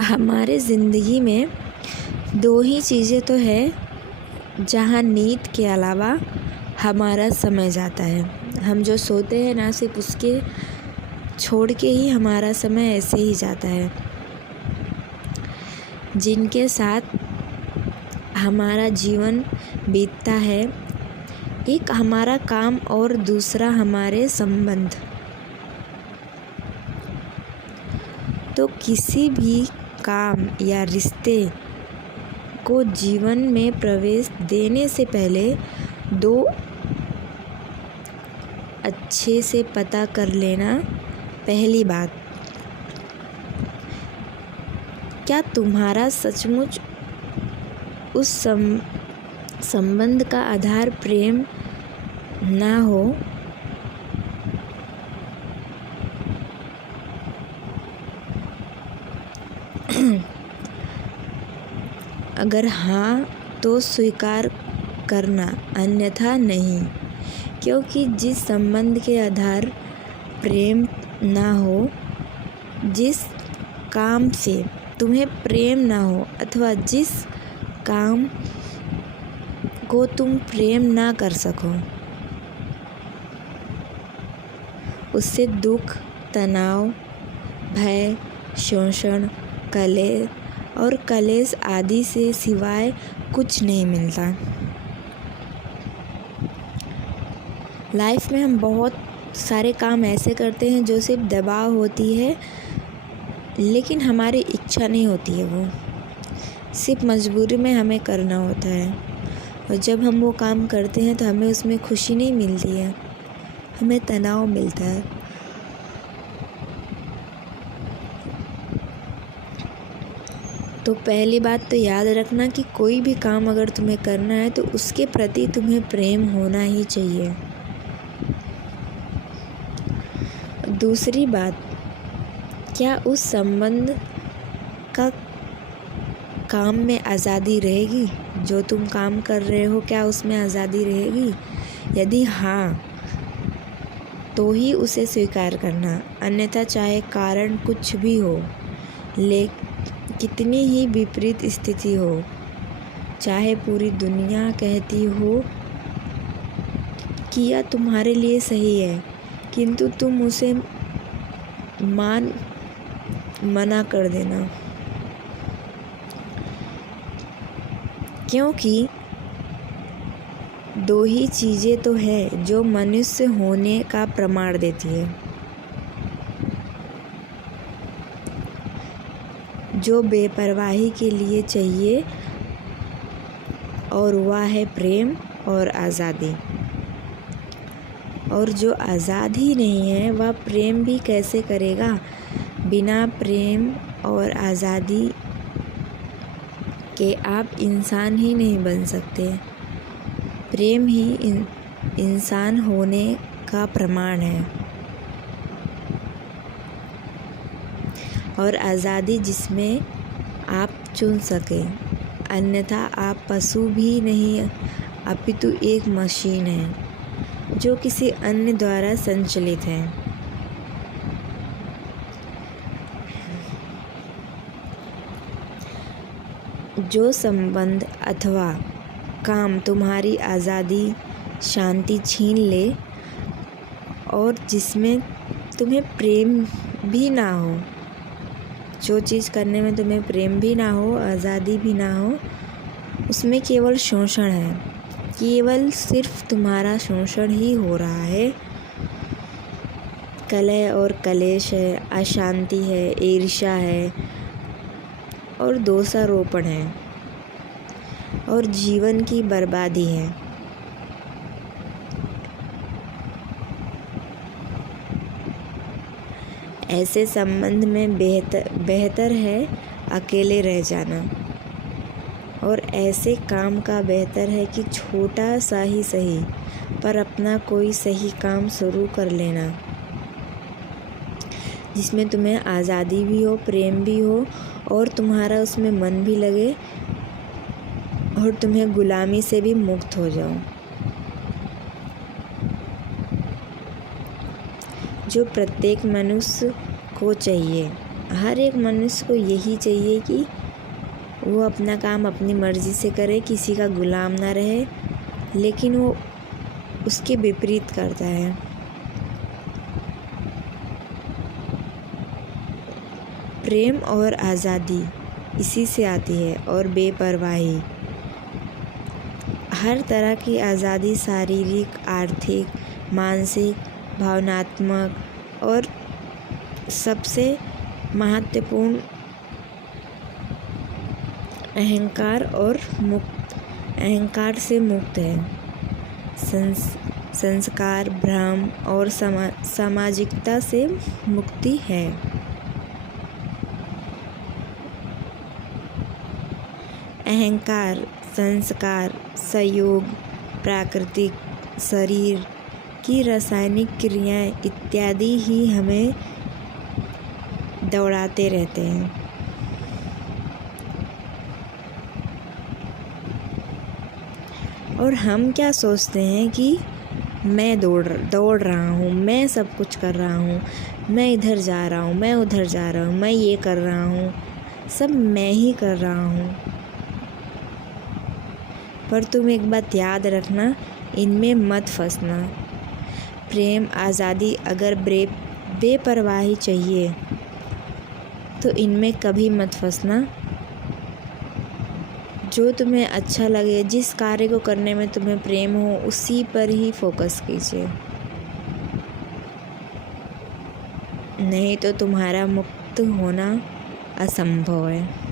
हमारे ज़िंदगी में दो ही चीज़ें तो है जहाँ नींद के अलावा हमारा समय जाता है। हम जो सोते हैं ना, सिर्फ उसके छोड़ के ही हमारा समय ऐसे ही जाता है। जिनके साथ हमारा जीवन बीतता है, एक हमारा काम और दूसरा हमारे संबंध। तो किसी भी काम या रिश्ते को जीवन में प्रवेश देने से पहले दो अच्छे से पता कर लेना। पहली बात, क्या तुम्हारा सचमुच उस संबंध का आधार प्रेम ना हो? अगर हाँ तो स्वीकार करना, अन्यथा नहीं। क्योंकि जिस संबंध के आधार प्रेम ना हो, जिस काम से तुम्हें प्रेम ना हो, अथवा जिस काम को तुम प्रेम ना कर सको, उससे दुख, तनाव, भय, शोषण, कलेश आदि से सिवाय कुछ नहीं मिलता। लाइफ में हम बहुत सारे काम ऐसे करते हैं जो सिर्फ दबाव होती है, लेकिन हमारी इच्छा नहीं होती है। वो सिर्फ मजबूरी में हमें करना होता है। और जब हम वो काम करते हैं तो हमें उसमें खुशी नहीं मिलती है, हमें तनाव मिलता है। तो पहली बात तो याद रखना कि कोई भी काम अगर तुम्हें करना है तो उसके प्रति तुम्हें प्रेम होना ही चाहिए। दूसरी बात, क्या उस संबंध का काम में आज़ादी रहेगी? जो तुम काम कर रहे हो, क्या उसमें आज़ादी रहेगी? यदि हाँ, तो ही उसे स्वीकार करना, अन्यथा चाहे कारण कुछ भी हो, कितनी ही विपरीत स्थिति हो, चाहे पूरी दुनिया कहती हो कि यह तुम्हारे लिए सही है, किंतु तुम उसे मना कर देना। क्योंकि दो ही चीज़ें तो है जो मनुष्य होने का प्रमाण देती है, जो बेपरवाही के लिए चाहिए, और वह है प्रेम और आज़ादी। और जो आज़ाद ही नहीं है, वह प्रेम भी कैसे करेगा? बिना प्रेम और आज़ादी के आप इंसान ही नहीं बन सकते। प्रेम ही इंसान होने का प्रमाण है, और आज़ादी जिसमें आप चुन सके। अन्यथा आप पशु भी नहीं, अपितु एक मशीन है जो किसी अन्य द्वारा संचालित है। जो संबंध अथवा काम तुम्हारी आज़ादी, शांति छीन ले, और जिसमें तुम्हें प्रेम भी ना हो, जो चीज़ करने में तुम्हें प्रेम भी ना हो, आज़ादी भी ना हो, उसमें केवल शोषण है। केवल सिर्फ तुम्हारा शोषण ही हो रहा है। कलह और कलेश है, अशांति है, ईर्ष्या है, और दोषारोपण है, और जीवन की बर्बादी है। ऐसे संबंध में बेहतर है अकेले रह जाना, और ऐसे काम का बेहतर है कि छोटा सा ही सही, पर अपना कोई सही काम शुरू कर लेना, जिसमें तुम्हें आज़ादी भी हो, प्रेम भी हो, और तुम्हारा उसमें मन भी लगे, और तुम्हें गुलामी से भी मुक्त हो जाओ। जो प्रत्येक मनुष्य को चाहिए। हर एक मनुष्य को यही चाहिए कि वो अपना काम अपनी मर्ज़ी से करे, किसी का गुलाम ना रहे, लेकिन वो उसके विपरीत करता है। प्रेम और आज़ादी इसी से आती है, और बेपरवाही। हर तरह की आज़ादी शारीरिक, आर्थिक, मानसिक, भावनात्मक और सबसे महत्वपूर्ण अहंकार से मुक्त है। संस्कार, भ्रम और सामाजिकता से मुक्ति है। अहंकार, संस्कार, संयोग, प्राकृतिक, शरीर की रासायनिक क्रियाएं इत्यादि ही हमें दौड़ाते रहते हैं। और हम क्या सोचते हैं कि मैं दौड़ रहा हूँ, मैं सब कुछ कर रहा हूँ, मैं इधर जा रहा हूँ, मैं उधर जा रहा हूँ, मैं ये कर रहा हूँ, सब मैं ही कर रहा हूँ। पर तुम एक बात याद रखना, इनमें मत फंसना। प्रेम, आज़ादी अगर बेपरवाही चाहिए तो इनमें कभी मत फंसना। जो तुम्हें अच्छा लगे, जिस कार्य को करने में तुम्हें प्रेम हो, उसी पर ही फोकस कीजिए, नहीं तो तुम्हारा मुक्त होना असंभव है।